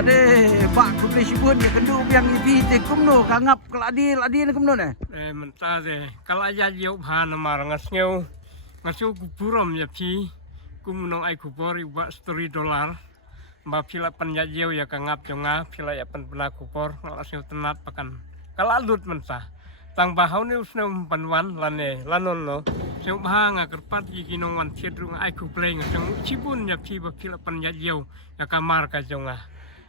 Ade pak kuble sibun ya kendu biang ipi te kumno kangap keladi na kumno ne. Mentah deh. Kalau aja jauh hana marang ngaseu kuburom ya pi. Kumno ai kubori buat $1 Mbak pila penjajau ya kangap jonga pila ya pen pena kupor ngalaseu tenat pakan. Kalau alut mentah. Tang bahau ni usneu panwan lane lanon no. Seu bahanga kerpat giginong wan tiedrung ai kuble ngaseu cibun ya pi pila penjajau ya kamar ka jonga.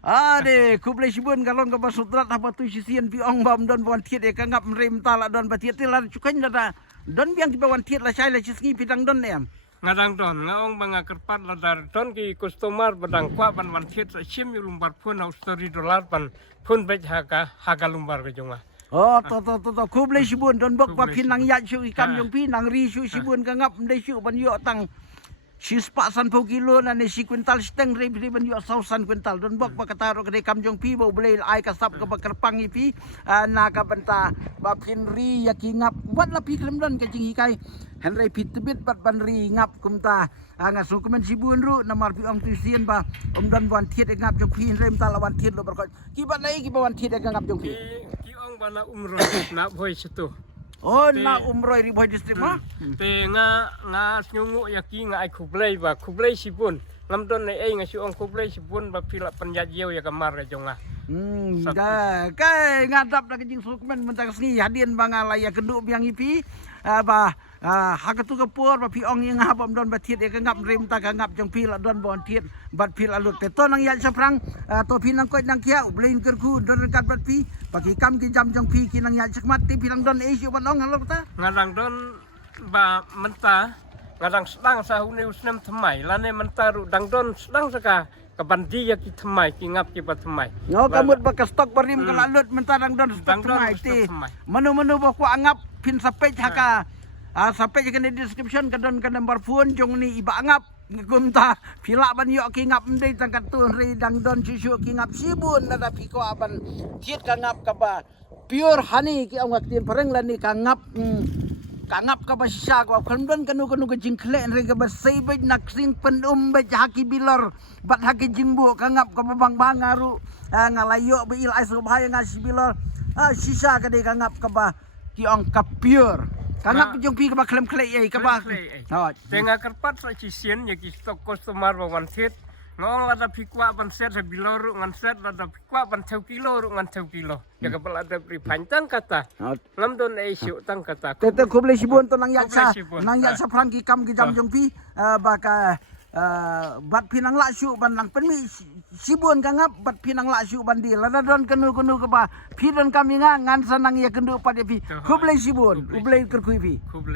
Ade kuble sibun kalong ka basutrat apa tu sisian pi ong bam don wan tiet e kangap mrem tala don batiet lan cukan dada. Don biang tiba wan tiet la sai la cisngi pitang don ne. Ngadang don ngaong banga kerpat ladar don ki customer badang kwa pan wan tiet sa sim lumbar pun au $1 pan pun bej haga lumbar ke jonga. Oh to kuble sibun don bok pa Kuble pinang ya syu ikam jong pi nang ri syu sibun kangap ndai syu ban yo tang sispa san po kilo na ni si kwintal steng re ban yo sausan kwintal don bok pa kataro ke kam jong pi bo blei ai ka sap ka kerpang ipi na ka benta ba pin ri ya kingap wat la pi klem don ka jing ikai henry pitbit bat ban ri ngap kumta anga so komen sibun ru namar pi ong tusien ba don wan tiet e ngap jong pi rem ta lawan tiet lo berko ki bat lai ki ba wan tiet e ngap jong pi Ki ong bana umroh na boy situ. oh na umroy ri boy district ma Te nga nyungu ya ki nga ai kublai ba kublai sibun. Ngam don ai ngasi ong kublai sibun ba pila penjajau ya kamar ke jonga. Kai ngadap na kajing sukumen mentang sni hadian bangala ya kenduk biang ipi ba hakatu kapur ba pi ong yang habam don batiet ya ngap rem ta ngap jong pi la don bon tiet bat pi alut te to nang ya saprang to pi nang koi nang kia ublein kerku don rekat bat pi bagi kam ki jam jong pi ki nang ya sakmat ti pi nang don e ban ong halo ta Ngadang don ba mentah ngadang sedang sahune usnem temai lane mentah ru dang don sedang saka kabandi ya ki temai ki ngap ki ba temai. no kamut ba ka stok barim ka alut mentang don stok mai ti menu ba ko angap pin sape haka sampai je kena description kadon ka number phone jong ni iba ngap ngumta pila ban yo ki ngap ndai tangkat tu ri dang don susu ki ngap sibun na pi ko aban tiet ka ngap ka ba pure honey ki ang aktin pareng lan ni ka ngap ka ba sya ko kandon kanu ka jingkle ri ka ba sei ba naksing penum ba haki bilor bat haki jingbu ka ngap ka bang bangaru ngalayo ba il ai so bahaya ngasi bilor sisa ka de ka ngap ka ba ki ang ka pure kangap jong pi ka ba klem klei ai ka ba Tengah kerpat sa sisien ya ki stok customer ba wan set ngong lada pikwa ban set sa bilor ngan set lada pikwa ban 2 kilo ngan 2 kilo ya ka bala da pri pantang kata ngam don ai syu tang kata tete kuble sibun to nang ya sa prang ki kam ki jam jong pi ba ka bat pinang la syu ban lang penmi sibun kangap bat pinang la syu ban di lada don kenu ka ba pi don kami ngan sanang ya kendu pa de pi kuble sibun kuble kerkui pi kuble